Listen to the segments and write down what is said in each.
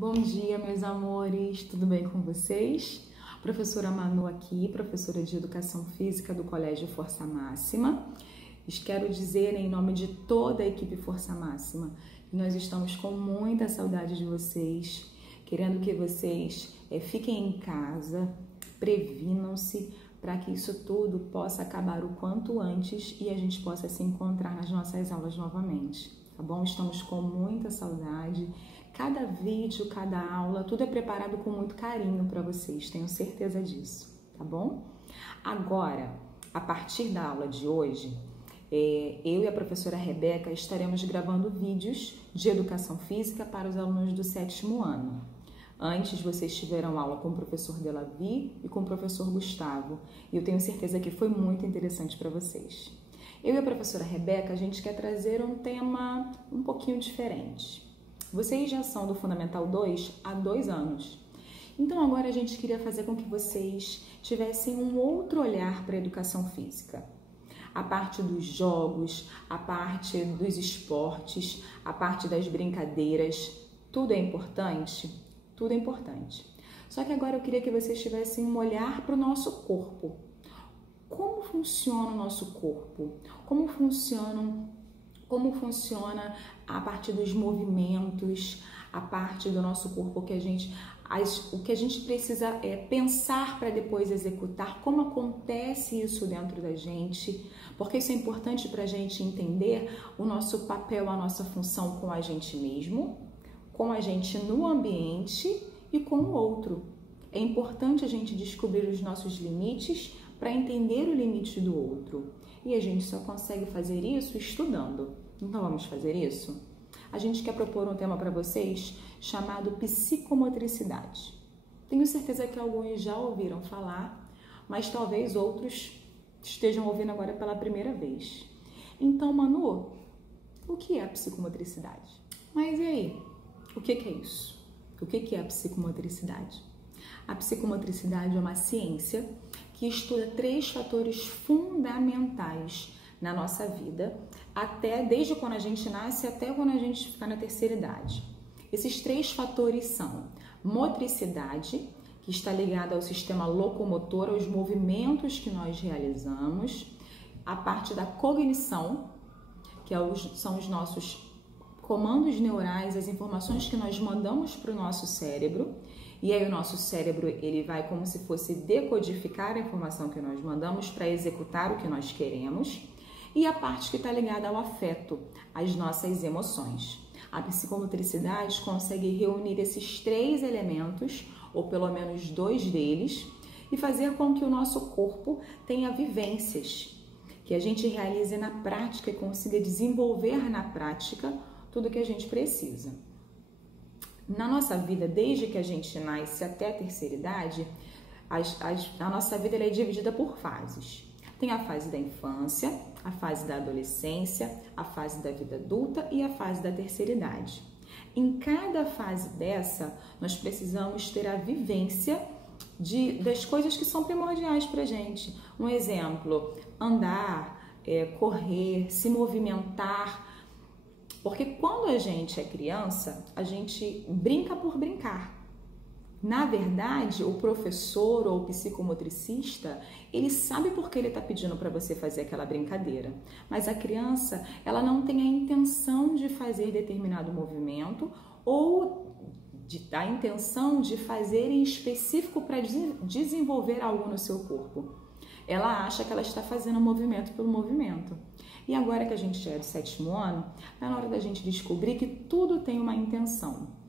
Bom dia, meus amores, tudo bem com vocês? Professora Manu aqui, professora de Educação Física do Colégio Força Máxima. Quero dizer em nome de toda a equipe Força Máxima que nós estamos com muita saudade de vocês, querendo que vocês fiquem em casa, previnam-se para que isso tudo possa acabar o quanto antes e a gente possa se encontrar nas nossas aulas novamente, tá bom? Estamos com muita saudade. Cada vídeo, cada aula, tudo é preparado com muito carinho para vocês, tenho certeza disso, tá bom? Agora, a partir da aula de hoje, eu e a professora Rebeca estaremos gravando vídeos de educação física para os alunos do 7º ano. Antes, vocês tiveram aula com o professor Delavi e com o professor Gustavo, e eu tenho certeza que foi muito interessante para vocês. Eu e a professora Rebeca, a gente quer trazer um tema um pouquinho diferente. Vocês já são do Fundamental 2 há 2 anos. Então agora a gente queria fazer com que vocês tivessem um outro olhar para a educação física. A parte dos jogos, a parte dos esportes, a parte das brincadeiras, tudo é importante? Tudo é importante. Só que agora eu queria que vocês tivessem um olhar para o nosso corpo. Como funciona o nosso corpo? Como funciona a parte dos movimentos, a parte do nosso corpo o que a gente precisa pensar para depois executar, como acontece isso dentro da gente, porque isso é importante para a gente entender o nosso papel, a nossa função com a gente mesmo, com a gente no ambiente e com o outro. É importante a gente descobrir os nossos limites para entender o limite do outro. E a gente só consegue fazer isso estudando. Então vamos fazer isso? A gente quer propor um tema para vocês chamado psicomotricidade. Tenho certeza que alguns já ouviram falar, mas talvez outros estejam ouvindo agora pela primeira vez. Então, Manu, o que é a psicomotricidade? Mas e aí? O que é isso? O que é a psicomotricidade? A psicomotricidade é uma ciência que estuda 3 fatores fundamentais na nossa vida, desde quando a gente nasce até quando a gente ficar na terceira idade. Esses 3 fatores são motricidade, que está ligada ao sistema locomotor, aos movimentos que nós realizamos, a parte da cognição, que são os nossos comandos neurais, as informações que nós mandamos para o nosso cérebro, e aí o nosso cérebro ele vai como se fosse decodificar a informação que nós mandamos para executar o que nós queremos, e a parte que está ligada ao afeto, às nossas emoções. A psicomotricidade consegue reunir esses 3 elementos, ou pelo menos 2 deles, e fazer com que o nosso corpo tenha vivências, que a gente realize na prática e consiga desenvolver na prática tudo que a gente precisa. Na nossa vida, desde que a gente nasce até a terceira idade, a nossa vida é dividida por fases. Tem a fase da infância, a fase da adolescência, a fase da vida adulta e a fase da terceira idade. Em cada fase dessa, nós precisamos ter a vivência das coisas que são primordiais para a gente. Um exemplo, andar, correr, se movimentar. Porque quando a gente é criança, a gente brinca por brincar. Na verdade, o professor ou o psicomotricista, ele sabe por que ele está pedindo para você fazer aquela brincadeira. Mas a criança, ela não tem a intenção de fazer determinado movimento ou a intenção de fazer em específico para desenvolver algo no seu corpo. Ela acha que ela está fazendo movimento pelo movimento. E agora que a gente já é do 7º ano, é na hora da gente descobrir que tudo tem uma intenção.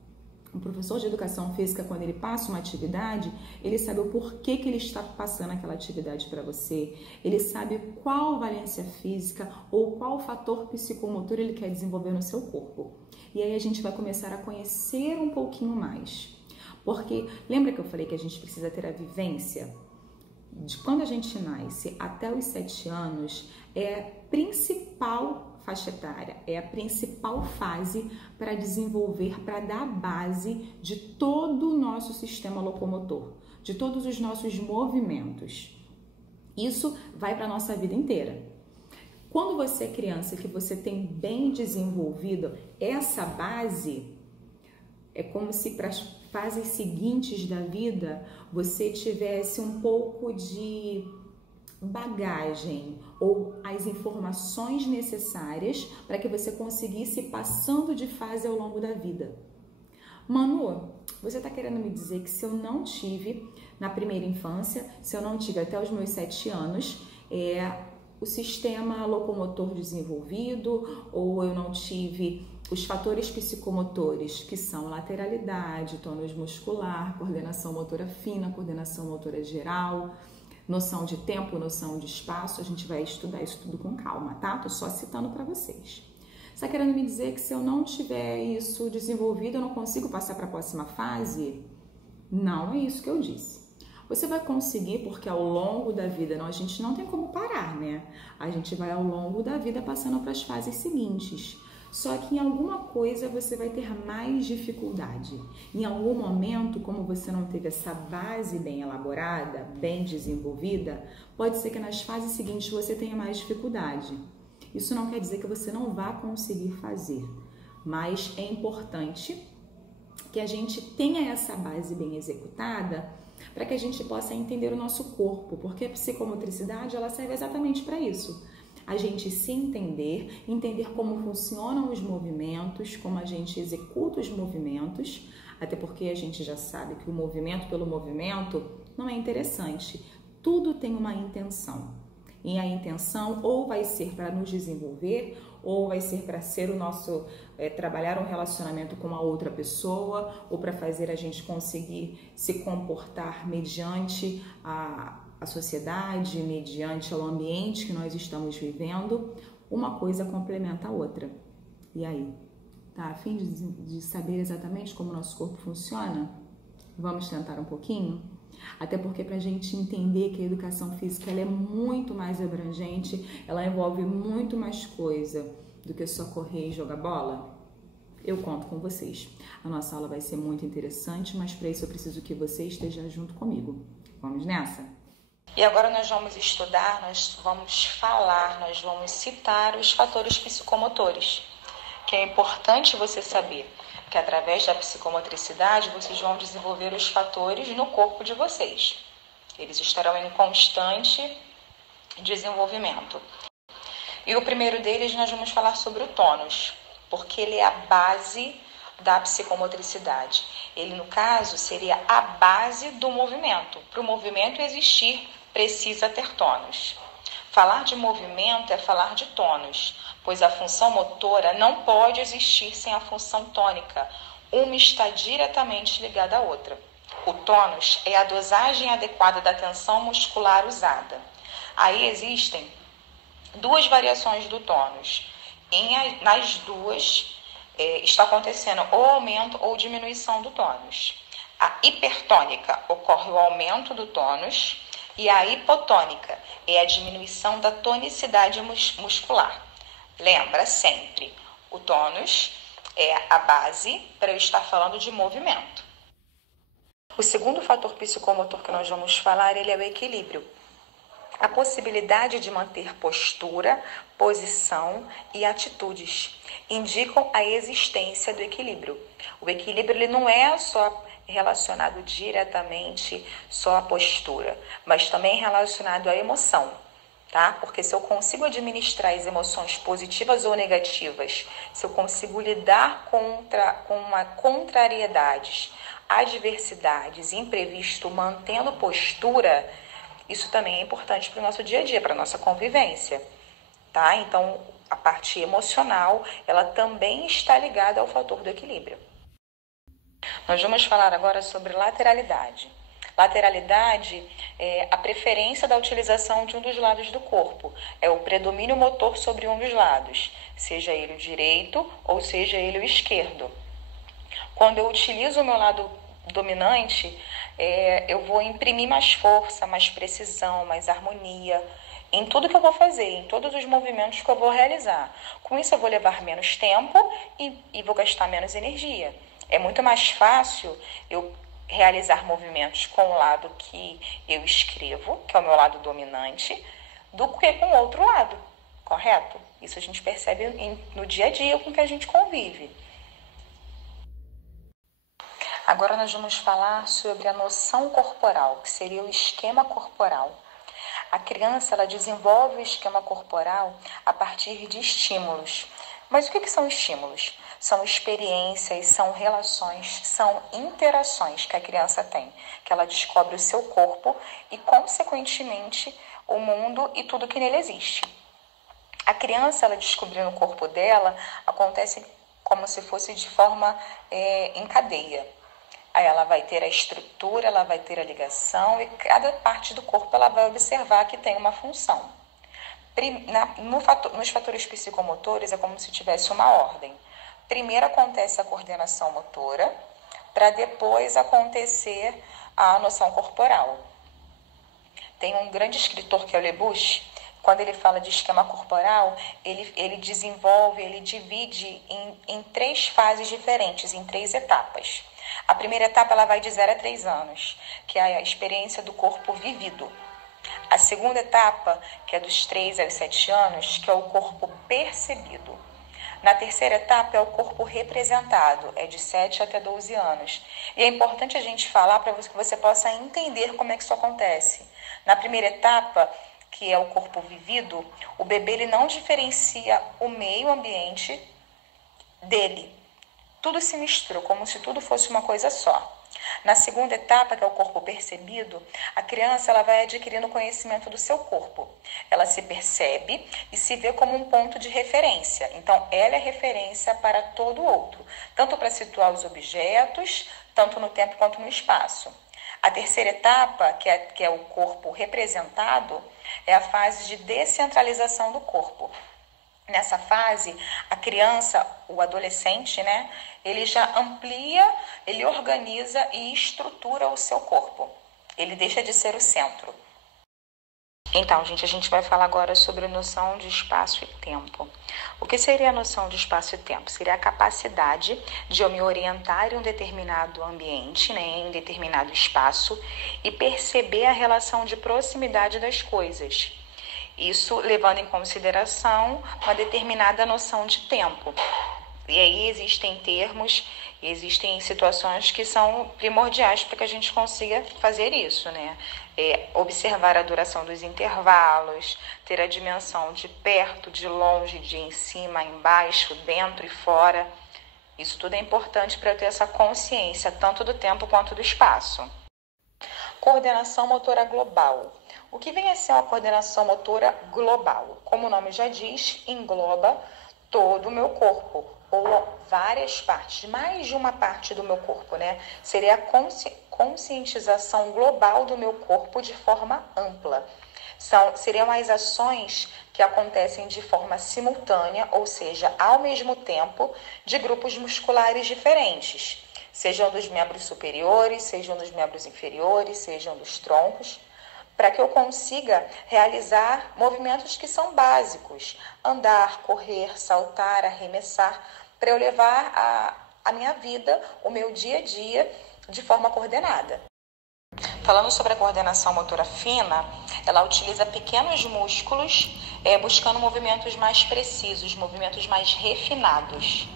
O professor de educação física, quando ele passa uma atividade, ele sabe o porquê que ele está passando aquela atividade para você. Ele sabe qual valência física ou qual fator psicomotor ele quer desenvolver no seu corpo. E aí a gente vai começar a conhecer um pouquinho mais. Porque lembra que eu falei que a gente precisa ter a vivência? De quando a gente nasce até os 7 anos, é a principal faixa etária, é a principal fase para desenvolver, para dar a base de todo o nosso sistema locomotor, de todos os nossos movimentos. Isso vai para a nossa vida inteira. Quando você é criança, que você tem bem desenvolvido essa base, É como se para as fases seguintes da vida você tivesse um pouco de bagagem ou as informações necessárias para que você conseguisse ir passando de fase ao longo da vida. Manu, você está querendo me dizer que se eu não tive na primeira infância, se eu não tive até os meus 7 anos, o sistema locomotor desenvolvido, ou eu não tive os fatores psicomotores, que são lateralidade, tônus muscular, coordenação motora fina, coordenação motora geral, noção de tempo, noção de espaço. A gente vai estudar isso tudo com calma, tá? Tô só citando para vocês. Você está querendo me dizer que se eu não tiver isso desenvolvido, eu não consigo passar para a próxima fase? Não é isso que eu disse. Você vai conseguir porque ao longo da vida, a gente não tem como parar, né? A gente vai ao longo da vida passando para as fases seguintes. Só que em alguma coisa você vai ter mais dificuldade. Em algum momento, como você não teve essa base bem elaborada, bem desenvolvida, pode ser que nas fases seguintes você tenha mais dificuldade. Isso não quer dizer que você não vá conseguir fazer, mas é importante que a gente tenha essa base bem executada para que a gente possa entender o nosso corpo, porque a psicomotricidade ela serve exatamente para isso. A gente se entender como funcionam os movimentos, como a gente executa os movimentos, até porque a gente já sabe que o movimento pelo movimento não é interessante. Tudo tem uma intenção. E a intenção ou vai ser para nos desenvolver, ou vai ser para ser o nosso, trabalhar um relacionamento com uma outra pessoa, ou para fazer a gente conseguir se comportar mediante a sociedade, mediante o ambiente que nós estamos vivendo. Uma coisa complementa a outra. E aí, tá a fim de saber exatamente como o nosso corpo funciona? Vamos tentar um pouquinho? Até porque para a gente entender que a educação física ela é muito mais abrangente, ela envolve muito mais coisa do que só correr e jogar bola, eu conto com vocês. A nossa aula vai ser muito interessante, mas para isso eu preciso que você esteja junto comigo. Vamos nessa? E agora nós vamos estudar, nós vamos falar, nós vamos citar os fatores psicomotores, que é importante você saber que através da psicomotricidade vocês vão desenvolver os fatores no corpo de vocês. Eles estarão em constante desenvolvimento. E o primeiro deles nós vamos falar sobre o tônus, porque ele é a base da psicomotricidade. Ele, no caso, seria a base do movimento. Para o movimento existir, precisa ter tônus. Falar de movimento é falar de tônus, pois a função motora não pode existir sem a função tônica. Uma está diretamente ligada à outra. O tônus é a dosagem adequada da tensão muscular usada. Aí existem duas variações do tônus. Nas duas está acontecendo ou aumento ou diminuição do tônus. A hipertônica ocorre o aumento do tônus e a hipotônica é a diminuição da tonicidade muscular. Lembra sempre, o tônus é a base para eu estar falando de movimento. O segundo fator psicomotor que nós vamos falar, ele é o equilíbrio. A possibilidade de manter postura, posição e atitudes indicam a existência do equilíbrio. O equilíbrio ele não é só relacionado diretamente só à postura, mas também relacionado à emoção, tá? Porque se eu consigo administrar as emoções positivas ou negativas, se eu consigo lidar com contrariedades, adversidades, imprevisto, mantendo postura, isso também é importante para o nosso dia a dia, para a nossa convivência, tá? Então, a parte emocional, ela também está ligada ao fator do equilíbrio. Nós vamos falar agora sobre lateralidade. Lateralidade é a preferência da utilização de um dos lados do corpo. É o predomínio motor sobre um dos lados, seja ele o direito ou seja ele o esquerdo. Quando eu utilizo o meu lado dominante, eu vou imprimir mais força, mais precisão, mais harmonia em tudo que eu vou fazer, em todos os movimentos que eu vou realizar. Com isso eu vou levar menos tempo e vou gastar menos energia. É muito mais fácil eu realizar movimentos com o lado que eu escrevo, que é o meu lado dominante, do que com o outro lado, correto? Isso a gente percebe no dia a dia com que a gente convive. Agora nós vamos falar sobre a noção corporal, que seria o esquema corporal. A criança, ela desenvolve o esquema corporal a partir de estímulos. Mas o que são estímulos? São experiências, são relações, são interações que a criança tem, que ela descobre o seu corpo e, consequentemente, o mundo e tudo que nele existe. A criança, ela descobrindo o corpo dela, acontece como se fosse de forma em cadeia. Aí ela vai ter a estrutura, ela vai ter a ligação e cada parte do corpo ela vai observar que tem uma função. Nos fatores psicomotores é como se tivesse uma ordem. Primeiro acontece a coordenação motora, para depois acontecer a noção corporal. Tem um grande escritor que é o Lebouche. Quando ele fala de esquema corporal, ele desenvolve, ele divide em 3 fases diferentes, em 3 etapas. A primeira etapa ela vai de 0 a 3 anos, que é a experiência do corpo vivido. A segunda etapa, que é dos 3 aos 7 anos, que é o corpo percebido. Na terceira etapa é o corpo representado, é de 7 até 12 anos. E é importante a gente falar para que você possa entender como é que isso acontece. Na primeira etapa, que é o corpo vivido, o bebê ele não diferencia o meio ambiente dele. Tudo se mistura, como se tudo fosse uma coisa só. Na segunda etapa, que é o corpo percebido, a criança ela vai adquirindo conhecimento do seu corpo. Ela se percebe e se vê como um ponto de referência. Então, ela é referência para todo o outro, tanto para situar os objetos, tanto no tempo quanto no espaço. A terceira etapa, que é o corpo representado, é a fase de descentralização do corpo. Nessa fase, a criança, o adolescente, né, ele já amplia, ele organiza e estrutura o seu corpo. Ele deixa de ser o centro. Então, gente, a gente vai falar agora sobre a noção de espaço e tempo. O que seria a noção de espaço e tempo? Seria a capacidade de eu me orientar em um determinado ambiente, né, em um determinado espaço, e perceber a relação de proximidade das coisas. Isso levando em consideração uma determinada noção de tempo. E aí existem termos, existem situações que são primordiais para que a gente consiga fazer isso, né? Observar a duração dos intervalos, ter a dimensão de perto, de longe, de em cima, embaixo, dentro e fora. Isso tudo é importante para eu ter essa consciência, tanto do tempo quanto do espaço. Coordenação motora global. O que vem a ser uma coordenação motora global? Como o nome já diz, engloba todo o meu corpo, ou várias partes, mais de uma parte do meu corpo, né? Seria a conscientização global do meu corpo de forma ampla. Seriam as ações que acontecem de forma simultânea, ou seja, ao mesmo tempo, de grupos musculares diferentes, sejam dos membros superiores, sejam dos membros inferiores, sejam dos troncos, para que eu consiga realizar movimentos que são básicos, andar, correr, saltar, arremessar, para eu levar a minha vida, o meu dia a dia, de forma coordenada. Falando sobre a coordenação motora fina, ela utiliza pequenos músculos, buscando movimentos mais precisos, movimentos mais refinados.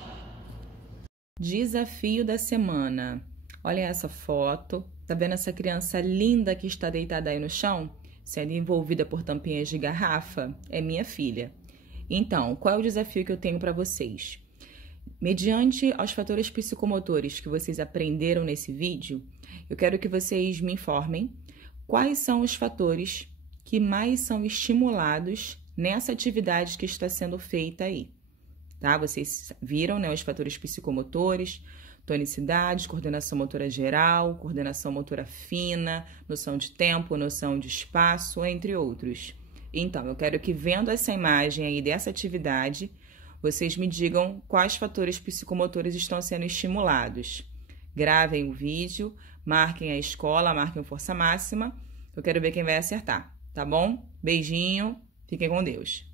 Desafio da semana. Olha essa foto. Tá vendo essa criança linda que está deitada aí no chão, sendo envolvida por tampinhas de garrafa? É minha filha. Então, qual é o desafio que eu tenho para vocês? Mediante aos fatores psicomotores que vocês aprenderam nesse vídeo, eu quero que vocês me informem quais são os fatores que mais são estimulados nessa atividade que está sendo feita aí. Tá? Vocês viram, né, os fatores psicomotores, tonicidade, coordenação motora geral, coordenação motora fina, noção de tempo, noção de espaço, entre outros. Então, eu quero que, vendo essa imagem aí dessa atividade, vocês me digam quais fatores psicomotores estão sendo estimulados. Gravem o vídeo, marquem a escola, marquem o Força Máxima. Eu quero ver quem vai acertar, tá bom? Beijinho, fiquem com Deus.